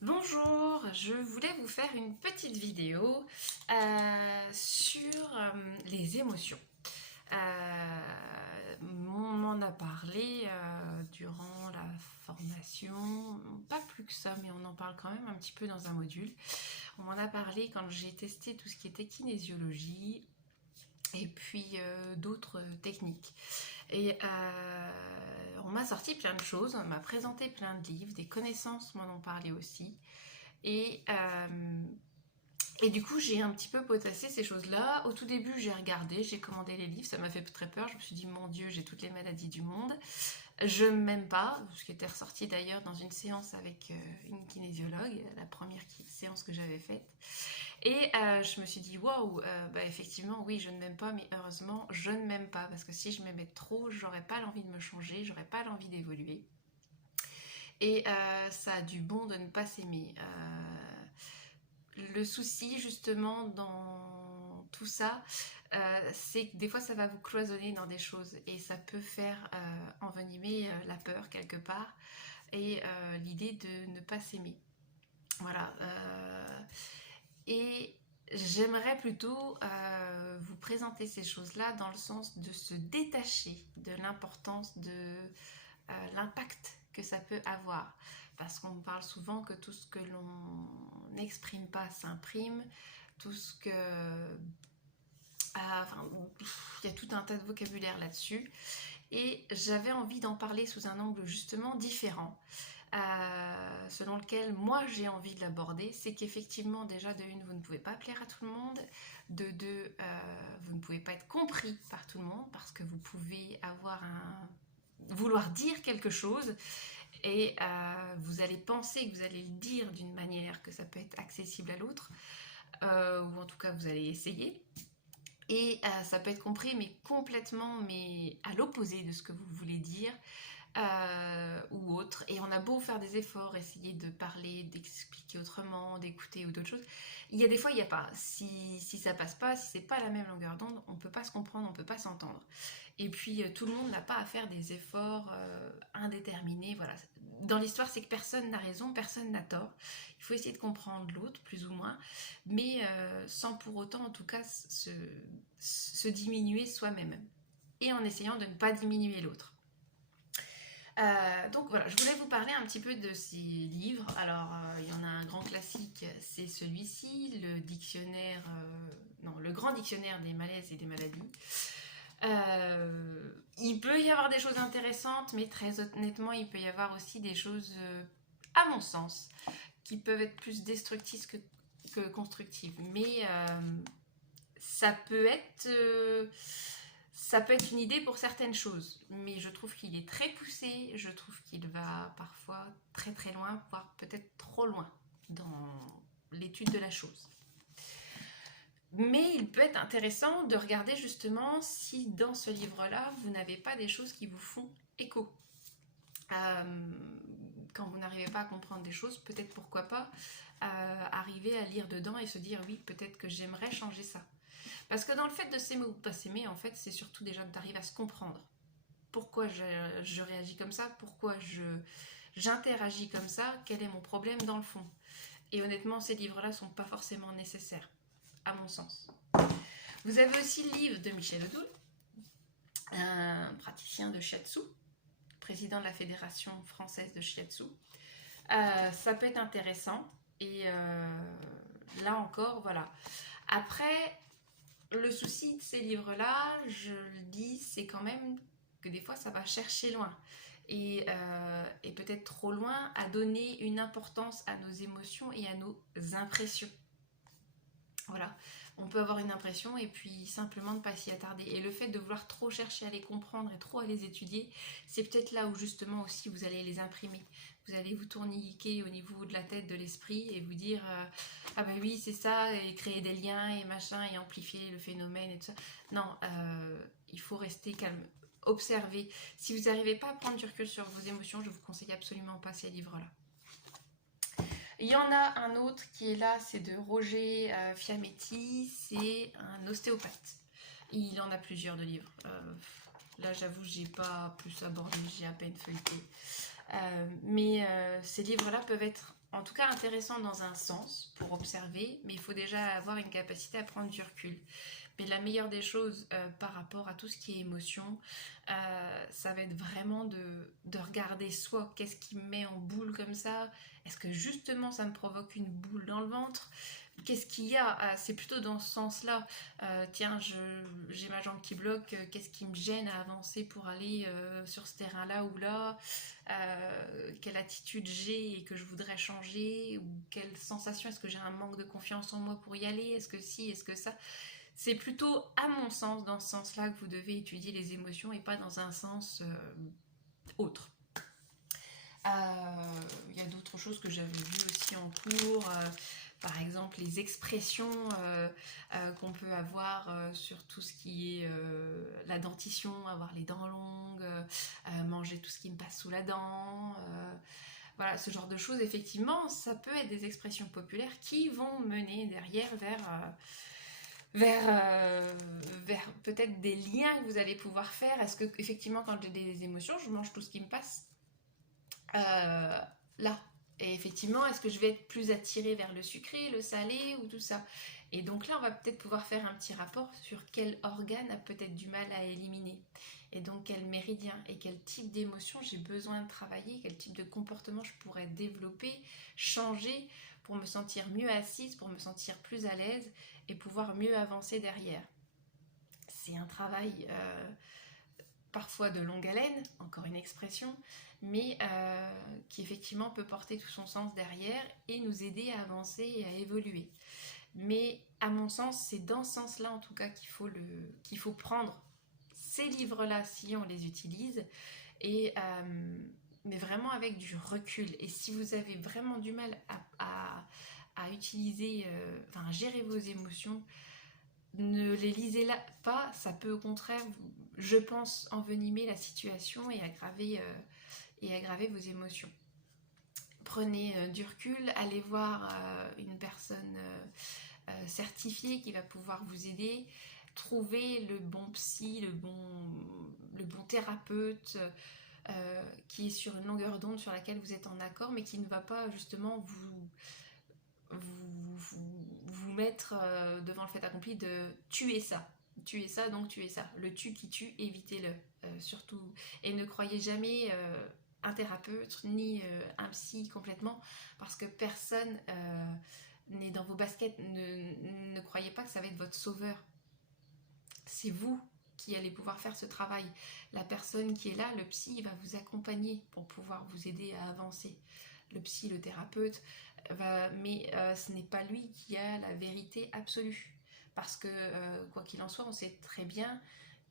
Bonjour, je voulais vous faire une petite vidéo sur les émotions. On m'en a parlé durant la formation, pas plus que ça, mais on en parle quand même un petit peu dans un module. On m'en a parlé quand j'ai testé tout ce qui était kinésiologie et puis d'autres techniques. Et on m'a sorti plein de choses, on m'a présenté plein de livres, des connaissances m'en ont parlé aussi. Et, euh, et du coup, j'ai un petit peu potassé ces choses-là. Au tout début, j'ai regardé, j'ai commandé les livres, ça m'a fait très peur. Je me suis dit, mon Dieu, j'ai toutes les maladies du monde. Je ne m'aime pas, ce qui était ressorti d'ailleurs dans une séance avec une kinésiologue, la première séance que j'avais faite. Et je me suis dit, waouh, effectivement, oui, je ne m'aime pas, mais heureusement, je ne m'aime pas. Parce que si je m'aimais trop, j'aurais pas l'envie de me changer, j'aurais pas l'envie d'évoluer. Et ça a du bon de ne pas s'aimer. Le souci justement dans tout ça, c'est que des fois ça va vous cloisonner dans des choses et ça peut faire envenimer la peur quelque part et l'idée de ne pas s'aimer. Voilà. Et j'aimerais plutôt vous présenter ces choses-là dans le sens de se détacher de l'importance de l'impact que ça peut avoir. Parce qu'on parle souvent que tout ce que l'on n'exprime pas s'imprime, tout ce que... enfin, il y a tout un tas de vocabulaire là-dessus. Et j'avais envie d'en parler sous un angle justement différent, selon lequel moi j'ai envie de l'aborder. C'est qu'effectivement, déjà de une, vous ne pouvez pas plaire à tout le monde. De deux, vous ne pouvez pas être compris par tout le monde parce que vous pouvez vouloir dire quelque chose et vous allez penser que vous allez le dire d'une manière que ça peut être accessible à l'autre, ou en tout cas vous allez essayer. Et ça peut être compris mais complètement mais à l'opposé de ce que vous voulez dire, ou autre. Et on a beau faire des efforts, essayer de parler, d'expliquer autrement, d'écouter ou d'autres choses. Il y a des fois, il n'y a pas. Si ça passe pas, si c'est pas la même longueur d'onde, on peut pas se comprendre, on peut pas s'entendre. Et puis, tout le monde n'a pas à faire des efforts indéterminés. Voilà. Dans l'histoire, c'est que personne n'a raison, personne n'a tort. Il faut essayer de comprendre l'autre, plus ou moins, mais sans pour autant, en tout cas, se diminuer soi-même. Et en essayant de ne pas diminuer l'autre. Donc voilà, je voulais vous parler un petit peu de ces livres. Alors, il y en a un grand classique, c'est celui-ci, le grand dictionnaire des malaises et des maladies. Il peut y avoir des choses intéressantes, mais très honnêtement, il peut y avoir aussi des choses, à mon sens, qui peuvent être plus destructives que constructives. Mais ça peut être... ça peut être une idée pour certaines choses, mais je trouve qu'il est très poussé, je trouve qu'il va parfois très très loin, voire peut-être trop loin dans l'étude de la chose. Mais il peut être intéressant de regarder justement si dans ce livre-là, vous n'avez pas des choses qui vous font écho. Quand vous n'arrivez pas à comprendre des choses, peut-être pourquoi pas arriver à lire dedans et se dire oui, peut-être que j'aimerais changer ça. Parce que dans le fait de s'aimer ou de pas s'aimer, en fait, c'est surtout déjà d'arriver à se comprendre. Pourquoi je réagis comme ça? Pourquoi j'interagis comme ça? Quel est mon problème dans le fond? Et honnêtement, ces livres-là sont pas forcément nécessaires, à mon sens. Vous avez aussi le livre de Michel Odoul, un praticien de shiatsu, président de la Fédération française de shiatsu. Ça peut être intéressant. Et là encore, voilà. Après, le souci de ces livres-là, je le dis, c'est quand même que des fois, ça va chercher loin. Et peut-être trop loin à donner une importance à nos émotions et à nos impressions. Voilà, on peut avoir une impression et puis simplement ne pas s'y attarder. Et le fait de vouloir trop chercher à les comprendre et trop à les étudier, c'est peut-être là où justement aussi vous allez les imprimer. Vous allez vous tourniquer au niveau de la tête, de l'esprit et vous dire ah ben oui c'est ça, et créer des liens et machin et amplifier le phénomène et tout ça. Non, il faut rester calme. Observer. Si vous n'arrivez pas à prendre du recul sur vos émotions, je vous conseille absolument pas ces livres-là. Il y en a un autre qui est là, c'est de Roger Fiametti, c'est un ostéopathe. Il en a plusieurs de livres. Là, j'avoue, j'ai pas plus abordé, j'ai à peine feuilleté. Ces livres-là peuvent être en tout cas intéressants dans un sens pour observer, mais il faut déjà avoir une capacité à prendre du recul. Mais la meilleure des choses par rapport à tout ce qui est émotion, ça va être vraiment de regarder soi, qu'est-ce qui me met en boule comme ça. Est-ce que justement ça me provoque une boule dans le ventre? Qu'est-ce qu'il y a? C'est plutôt dans ce sens-là. Tiens, j'ai ma jambe qui bloque, qu'est-ce qui me gêne à avancer pour aller sur ce terrain-là ou là? Quelle attitude j'ai et que je voudrais changer? Ou quelle sensation? Est-ce que j'ai un manque de confiance en moi pour y aller? Est-ce que si? Est-ce que ça? C'est plutôt, à mon sens, dans ce sens-là que vous devez étudier les émotions et pas dans un sens autre. Il y a d'autres choses que j'avais vues aussi en cours, par exemple les expressions qu'on peut avoir sur tout ce qui est la dentition, avoir les dents longues, manger tout ce qui me passe sous la dent. Voilà, ce genre de choses, effectivement, ça peut être des expressions populaires qui vont mener derrière vers peut-être des liens que vous allez pouvoir faire. Est-ce que effectivement quand j'ai des émotions, je mange tout ce qui me passe là? Et effectivement, est-ce que je vais être plus attirée vers le sucré, le salé ou tout ça? Et donc là, on va peut-être pouvoir faire un petit rapport sur quel organe a peut-être du mal à éliminer. Et donc quel méridien et quel type d'émotion j'ai besoin de travailler, quel type de comportement je pourrais développer, changer pour me sentir mieux assise, pour me sentir plus à l'aise et pouvoir mieux avancer derrière. C'est un travail parfois de longue haleine, encore une expression, mais qui effectivement peut porter tout son sens derrière et nous aider à avancer et à évoluer. Mais à mon sens, c'est dans ce sens-là en tout cas qu'il faut prendre ces livres-là si on les utilise, et, mais vraiment avec du recul. Et si vous avez vraiment du mal à utiliser, à gérer vos émotions, ne les lisez là pas, ça peut au contraire, je pense, envenimer la situation et aggraver vos émotions. Prenez du recul, allez voir une personne certifiée qui va pouvoir vous aider, trouvez le bon psy, le bon thérapeute qui est sur une longueur d'onde sur laquelle vous êtes en accord, mais qui ne va pas justement vous mettre devant le fait accompli de tuer ça. Tuer ça, donc tuer ça. Le tu qui tue, évitez-le surtout. Et ne croyez jamais un thérapeute ni un psy complètement, parce que personne n'est dans vos baskets. Ne croyez pas que ça va être votre sauveur. C'est vous qui allez pouvoir faire ce travail. La personne qui est là, le psy, va vous accompagner pour pouvoir vous aider à avancer. Le psy, le thérapeute, mais ce n'est pas lui qui a la vérité absolue. Parce que, quoi qu'il en soit, on sait très bien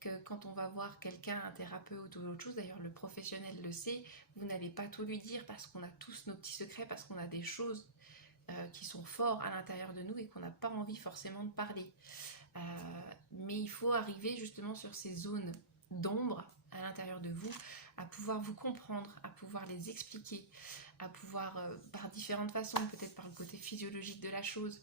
que quand on va voir quelqu'un, un thérapeute ou autre chose, d'ailleurs le professionnel le sait, vous n'allez pas tout lui dire parce qu'on a tous nos petits secrets, parce qu'on a des choses qui sont fortes à l'intérieur de nous et qu'on n'a pas envie forcément de parler. Mais il faut arriver justement sur ces zones d'ombre à l'intérieur de vous, à pouvoir vous comprendre, à pouvoir les expliquer, à pouvoir par différentes façons, peut-être par le côté physiologique de la chose,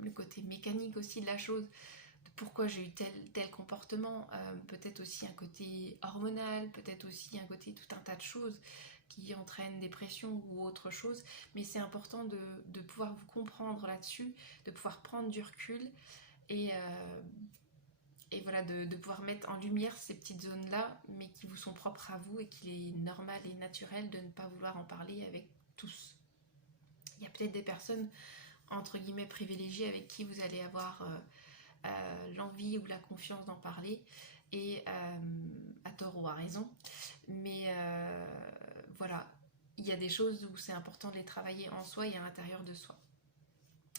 le côté mécanique aussi de la chose, de pourquoi j'ai eu tel comportement, peut-être aussi un côté hormonal, peut-être aussi un côté tout un tas de choses qui entraînent dépression ou autre chose, mais c'est important de pouvoir vous comprendre là-dessus, de pouvoir prendre du recul et voilà, de pouvoir mettre en lumière ces petites zones-là, mais qui vous sont propres à vous et qu'il est normal et naturel de ne pas vouloir en parler avec tous. Il y a peut-être des personnes, entre guillemets, privilégiées avec qui vous allez avoir l'envie ou la confiance d'en parler, et à tort ou à raison. Mais voilà, il y a des choses où c'est important de les travailler en soi et à l'intérieur de soi.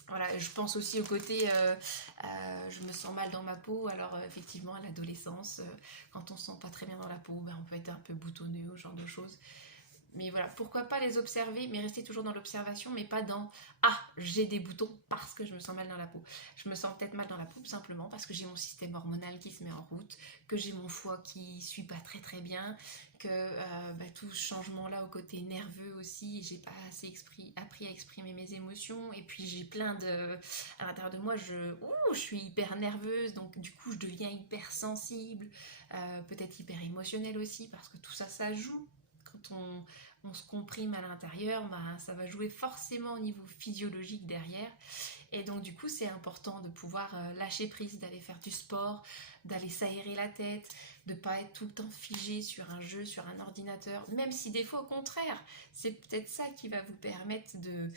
Voilà, je pense aussi au côté je me sens mal dans ma peau. Alors effectivement à l'adolescence, quand on se sent pas très bien dans la peau, on peut être un peu boutonneux, ce genre de choses. Mais voilà, pourquoi pas les observer, mais rester toujours dans l'observation, mais pas dans « Ah, j'ai des boutons parce que je me sens mal dans la peau ». Je me sens peut-être mal dans la peau simplement parce que j'ai mon système hormonal qui se met en route, que j'ai mon foie qui suit pas très très bien, que tout ce changement-là au côté nerveux aussi, j'ai pas assez appris à exprimer mes émotions, et puis j'ai plein de... À l'intérieur de moi, je suis hyper nerveuse, donc du coup je deviens hyper sensible, peut-être hyper émotionnelle aussi, parce que tout ça, ça joue. quand on se comprime à l'intérieur, ben, ça va jouer forcément au niveau physiologique derrière. Et donc du coup c'est important de pouvoir lâcher prise, d'aller faire du sport, d'aller s'aérer la tête, de ne pas être tout le temps figé sur un jeu, sur un ordinateur, même si des fois au contraire, c'est peut-être ça qui va vous permettre de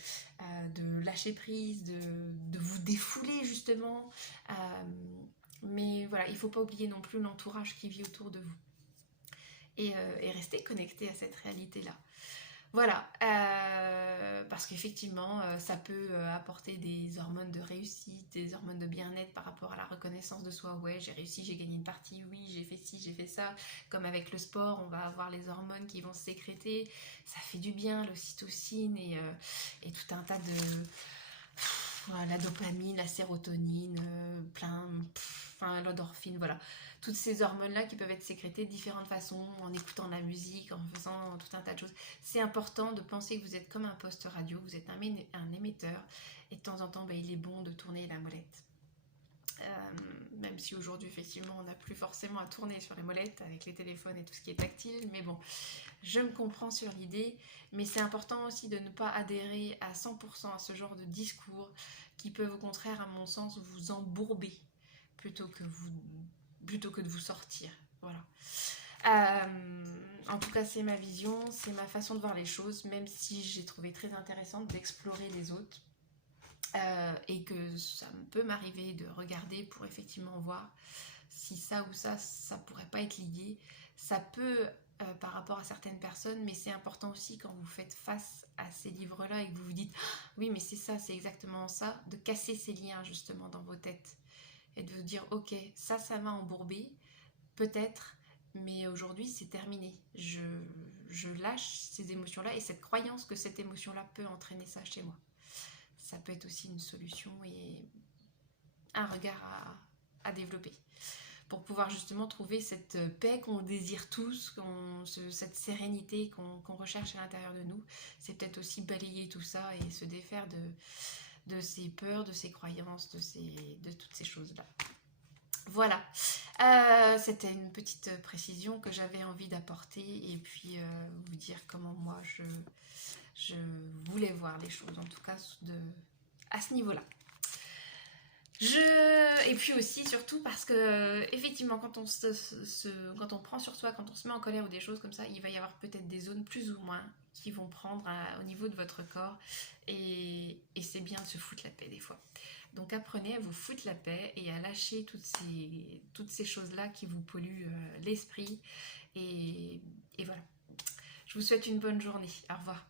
lâcher prise, de vous défouler justement. Mais voilà, il ne faut pas oublier non plus l'entourage qui vit autour de vous. Et rester connecté à cette réalité-là. Voilà, parce qu'effectivement, ça peut apporter des hormones de réussite, des hormones de bien-être par rapport à la reconnaissance de soi. Ouais, j'ai réussi, j'ai gagné une partie, oui, j'ai fait ci, j'ai fait ça. Comme avec le sport, on va avoir les hormones qui vont se sécréter. Ça fait du bien, l'ocytocine et tout un tas de... la dopamine, la sérotonine, l'endorphine, voilà. Toutes ces hormones-là qui peuvent être sécrétées de différentes façons, en écoutant la musique, en faisant tout un tas de choses. C'est important de penser que vous êtes comme un poste radio, vous êtes un émetteur, et de temps en temps, il est bon de tourner la molette. Même si aujourd'hui, effectivement, on n'a plus forcément à tourner sur les molettes avec les téléphones et tout ce qui est tactile, mais bon, je me comprends sur l'idée, mais c'est important aussi de ne pas adhérer à 100% à ce genre de discours qui peuvent au contraire, à mon sens, vous embourber plutôt que de vous sortir. Voilà. En tout cas, c'est ma vision, c'est ma façon de voir les choses, même si j'ai trouvé très intéressante d'explorer les autres. Et que ça peut m'arriver de regarder pour effectivement voir si ça ou ça pourrait pas être lié. Ça peut par rapport à certaines personnes, mais c'est important aussi quand vous faites face à ces livres-là et que vous vous dites « oui, mais c'est ça, c'est exactement ça », de casser ces liens justement dans vos têtes et de vous dire « ok, ça m'a embourbé, peut-être, mais aujourd'hui c'est terminé. Je lâche ces émotions-là et cette croyance que cette émotion-là peut entraîner ça chez moi ». Ça peut être aussi une solution et un regard à développer pour pouvoir justement trouver cette paix qu'on désire tous, cette sérénité qu'on recherche à l'intérieur de nous. C'est peut-être aussi balayer tout ça et se défaire de ces peurs, de ces croyances, de toutes ces choses-là. Voilà, c'était une petite précision que j'avais envie d'apporter et puis vous dire comment moi je voulais voir les choses, en tout cas à ce niveau-là. Et puis aussi, surtout, parce que effectivement, quand on prend sur soi, quand on se met en colère ou des choses comme ça, il va y avoir peut-être des zones plus ou moins qui vont prendre au niveau de votre corps. Et c'est bien de se foutre la paix des fois. Donc apprenez à vous foutre la paix et à lâcher toutes ces choses-là qui vous polluent l'esprit. Et voilà. Je vous souhaite une bonne journée. Au revoir.